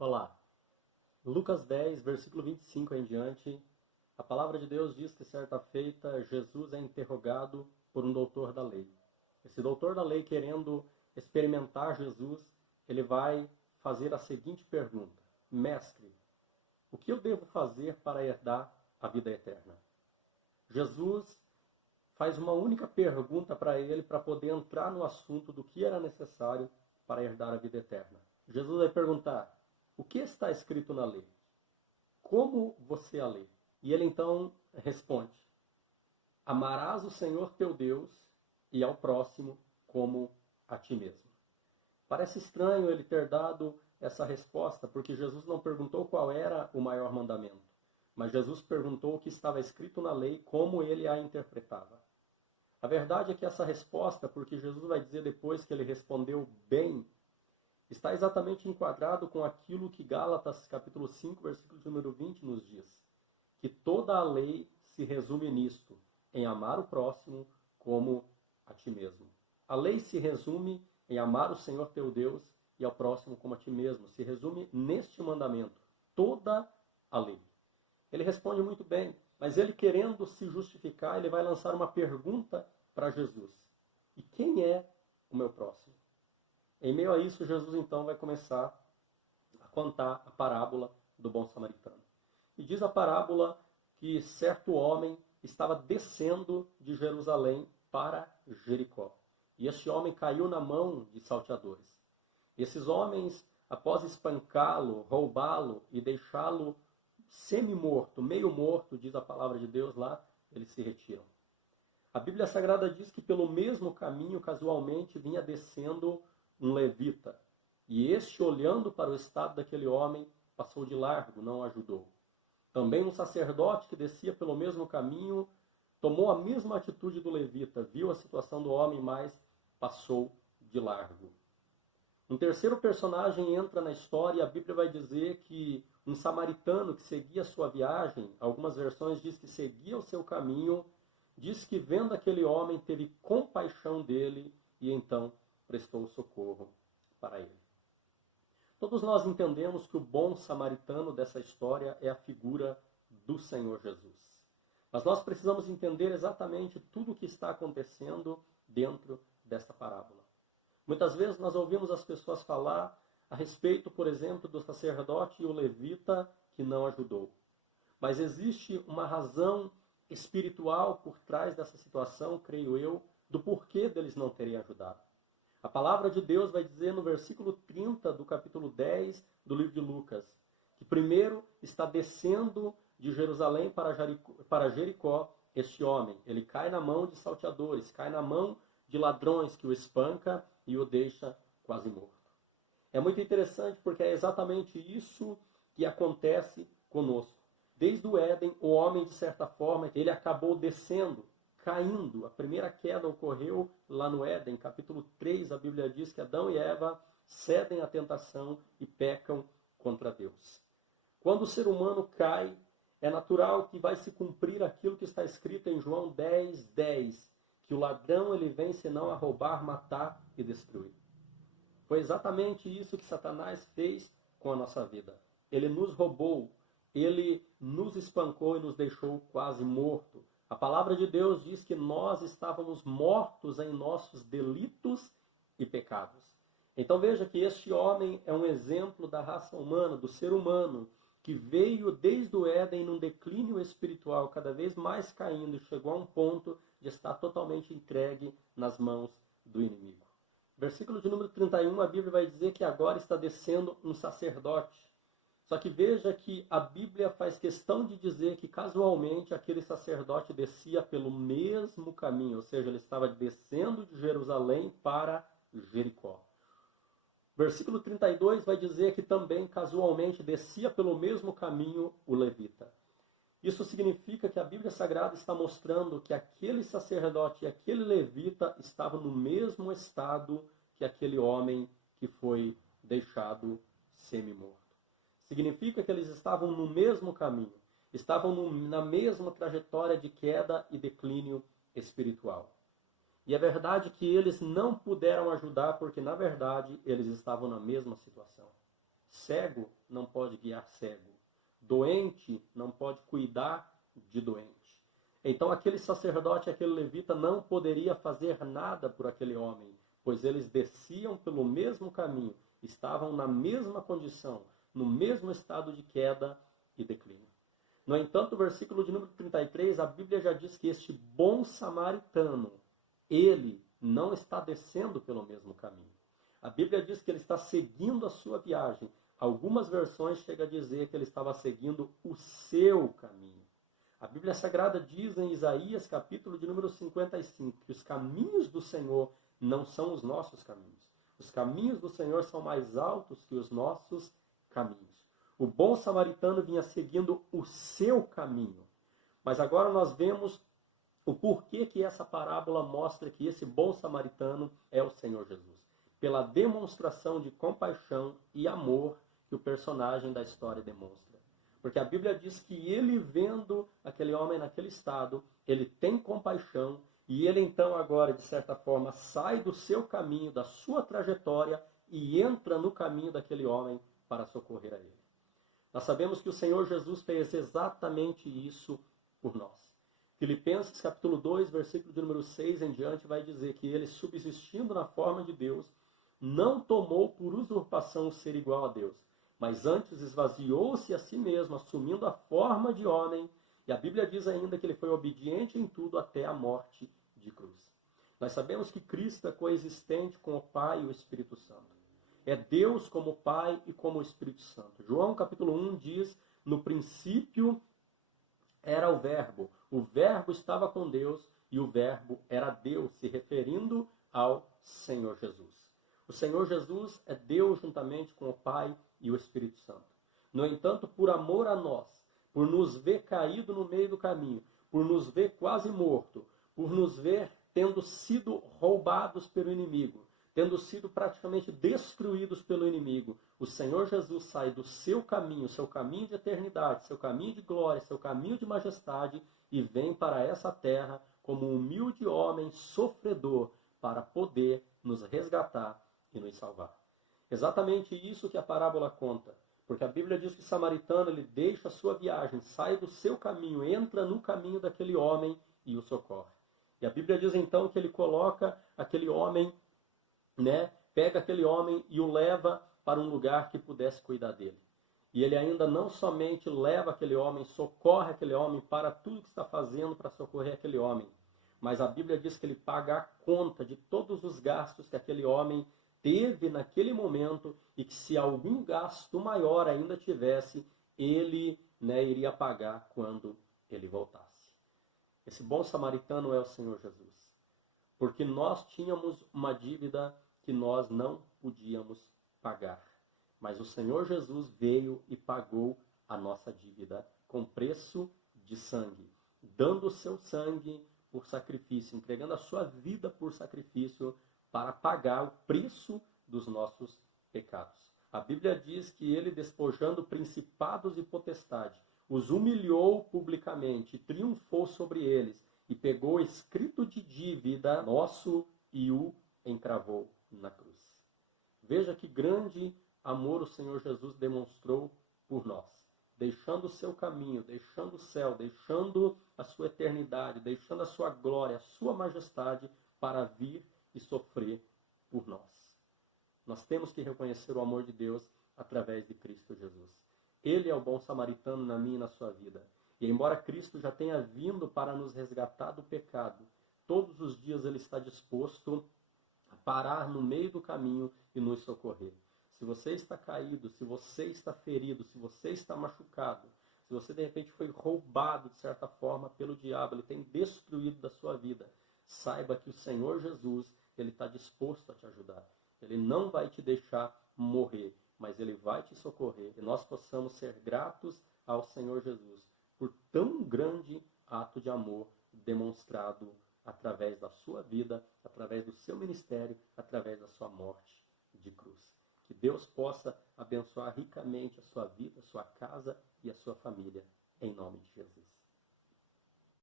Olá. Lucas 10, versículo 25 em diante, a palavra de Deus diz que certa feita Jesus é interrogado por um doutor da lei. Esse doutor da lei, querendo experimentar Jesus, ele vai fazer a seguinte pergunta: Mestre, o que eu devo fazer para herdar a vida eterna? Jesus faz uma única pergunta para ele para poder entrar no assunto do que era necessário para herdar a vida eterna. Jesus vai perguntar: o que está escrito na lei? Como você a lê? E ele então responde: amarás o Senhor teu Deus e ao próximo como a ti mesmo. Parece estranho ele ter dado essa resposta, porque Jesus não perguntou qual era o maior mandamento, mas Jesus perguntou o que estava escrito na lei, como ele a interpretava. A verdade é que essa resposta, porque Jesus vai dizer depois que ele respondeu bem, está exatamente enquadrado com aquilo que Gálatas capítulo 5, versículo de número 20 nos diz, que toda a lei se resume nisto, em amar o próximo como a ti mesmo. A lei se resume em amar o Senhor teu Deus e ao próximo como a ti mesmo. Se resume neste mandamento, toda a lei. Ele responde muito bem, mas ele, querendo se justificar, ele vai lançar uma pergunta para Jesus: e quem é o meu próximo? Em meio a isso, Jesus então vai começar a contar a parábola do bom samaritano. E diz a parábola que certo homem estava descendo de Jerusalém para Jericó. E este homem caiu na mão de salteadores. Esses homens, após espancá-lo, roubá-lo e deixá-lo semi-morto, meio morto, diz a palavra de Deus lá, eles se retiram. A Bíblia Sagrada diz que pelo mesmo caminho, casualmente, vinha descendo um levita. E este, olhando para o estado daquele homem, passou de largo, não o ajudou. Também um sacerdote que descia pelo mesmo caminho, tomou a mesma atitude do levita, viu a situação do homem, mas passou de largo. Um terceiro personagem entra na história e a Bíblia vai dizer que um samaritano que seguia a sua viagem, algumas versões diz que seguia o seu caminho, diz que vendo aquele homem teve compaixão dele e então prestou socorro para ele. Todos nós entendemos que o bom samaritano dessa história é a figura do Senhor Jesus. Mas nós precisamos entender exatamente tudo o que está acontecendo dentro desta parábola. Muitas vezes nós ouvimos as pessoas falar a respeito, por exemplo, do sacerdote e o levita que não ajudou. Mas existe uma razão espiritual por trás dessa situação, creio eu, do porquê deles não terem ajudado. A palavra de Deus vai dizer no versículo 30 do capítulo 10 do livro de Lucas, que primeiro está descendo de Jerusalém para Jericó este homem. Ele cai na mão de salteadores, cai na mão de ladrões que o espanca e o deixa quase morto. É muito interessante porque é exatamente isso que acontece conosco. Desde o Éden, o homem, de certa forma, ele acabou descendo, caindo. A primeira queda ocorreu lá no Éden, capítulo 3, a Bíblia diz que Adão e Eva cedem à tentação e pecam contra Deus. Quando o ser humano cai, é natural que vai se cumprir aquilo que está escrito em João 10, 10, que o ladrão ele vem senão a roubar, matar e destruir. Foi exatamente isso que Satanás fez com a nossa vida. Ele nos roubou, ele nos espancou e nos deixou quase morto. A palavra de Deus diz que nós estávamos mortos em nossos delitos e pecados. Então veja que este homem é um exemplo da raça humana, do ser humano, que veio desde o Éden num declínio espiritual, cada vez mais caindo, e chegou a um ponto de estar totalmente entregue nas mãos do inimigo. Versículo de número 31, a Bíblia vai dizer que agora está descendo um sacerdote. Só que veja que a Bíblia faz questão de dizer que casualmente aquele sacerdote descia pelo mesmo caminho, ou seja, ele estava descendo de Jerusalém para Jericó. Versículo 32 vai dizer que também casualmente descia pelo mesmo caminho o levita. Isso significa que a Bíblia Sagrada está mostrando que aquele sacerdote e aquele levita estavam no mesmo estado que aquele homem que foi deixado semi-morto. Significa que eles estavam no mesmo caminho, estavam na mesma trajetória de queda e declínio espiritual. E é verdade que eles não puderam ajudar porque, na verdade, eles estavam na mesma situação. Cego não pode guiar cego. Doente não pode cuidar de doente. Então aquele sacerdote, aquele levita não poderia fazer nada por aquele homem, pois eles desciam pelo mesmo caminho, estavam na mesma condição, no mesmo estado de queda e declínio. No entanto, o versículo de número 33, a Bíblia já diz que este bom samaritano, ele não está descendo pelo mesmo caminho. A Bíblia diz que ele está seguindo a sua viagem. Algumas versões chegam a dizer que ele estava seguindo o seu caminho. A Bíblia Sagrada diz em Isaías, capítulo de número 55, que os caminhos do Senhor não são os nossos caminhos. Os caminhos do Senhor são mais altos que os nossos caminhos. O bom samaritano vinha seguindo o seu caminho. Mas agora nós vemos o porquê que essa parábola mostra que esse bom samaritano é o Senhor Jesus. Pela demonstração de compaixão e amor que o personagem da história demonstra. Porque a Bíblia diz que ele, vendo aquele homem naquele estado, ele tem compaixão e ele então agora, de certa forma, sai do seu caminho, da sua trajetória e entra no caminho daquele homem para socorrer a ele. Nós sabemos que o Senhor Jesus fez exatamente isso por nós. Filipenses capítulo 2, versículo de número 6 em diante, vai dizer que ele, subsistindo na forma de Deus, não tomou por usurpação o ser igual a Deus, mas antes esvaziou-se a si mesmo, assumindo a forma de homem, e a Bíblia diz ainda que ele foi obediente em tudo até a morte de cruz. Nós sabemos que Cristo é coexistente com o Pai e o Espírito Santo. É Deus como Pai e como o Espírito Santo. João capítulo 1 diz, no princípio era o Verbo estava com Deus e o Verbo era Deus, se referindo ao Senhor Jesus. O Senhor Jesus é Deus juntamente com o Pai e o Espírito Santo. No entanto, por amor a nós, por nos ver caído no meio do caminho, por nos ver quase morto, por nos ver tendo sido roubados pelo inimigo, tendo sido praticamente destruídos pelo inimigo, o Senhor Jesus sai do seu caminho de eternidade, seu caminho de glória, seu caminho de majestade e vem para essa terra como um humilde homem sofredor para poder nos resgatar e nos salvar. Exatamente isso que a parábola conta, porque a Bíblia diz que o samaritano ele deixa a sua viagem, sai do seu caminho, entra no caminho daquele homem e o socorre. E a Bíblia diz então que ele coloca aquele homem, pega aquele homem e o leva para um lugar que pudesse cuidar dele. E ele ainda não somente leva aquele homem, socorre aquele homem para tudo que está fazendo para socorrer aquele homem, mas a Bíblia diz que ele paga a conta de todos os gastos que aquele homem teve naquele momento e que se algum gasto maior ainda tivesse, ele iria pagar quando ele voltasse. Esse bom samaritano é o Senhor Jesus. Porque nós tínhamos uma dívida que nós não podíamos pagar. Mas o Senhor Jesus veio e pagou a nossa dívida com preço de sangue, dando o seu sangue por sacrifício, entregando a sua vida por sacrifício para pagar o preço dos nossos pecados. A Bíblia diz que ele, despojando principados e potestades, os humilhou publicamente, triunfou sobre eles e pegou o escrito de dívida nosso e o encravou na cruz. Veja que grande amor o Senhor Jesus demonstrou por nós, deixando o seu caminho, deixando o céu, deixando a sua eternidade, deixando a sua glória, a sua majestade para vir e sofrer por nós. Nós temos que reconhecer o amor de Deus através de Cristo Jesus. Ele é o bom samaritano na minha e na sua vida. E embora Cristo já tenha vindo para nos resgatar do pecado, todos os dias ele está disposto a parar no meio do caminho e nos socorrer. Se você está caído, se você está ferido, se você está machucado, se você de repente foi roubado de certa forma pelo diabo, ele tem destruído da sua vida, saiba que o Senhor Jesus, ele está disposto a te ajudar. Ele não vai te deixar morrer, mas ele vai te socorrer. E nós possamos ser gratos ao Senhor Jesus por tão grande ato de amor demonstrado através da sua vida, através do seu ministério, através da sua morte de cruz. Que Deus possa abençoar ricamente a sua vida, a sua casa e a sua família, em nome de Jesus.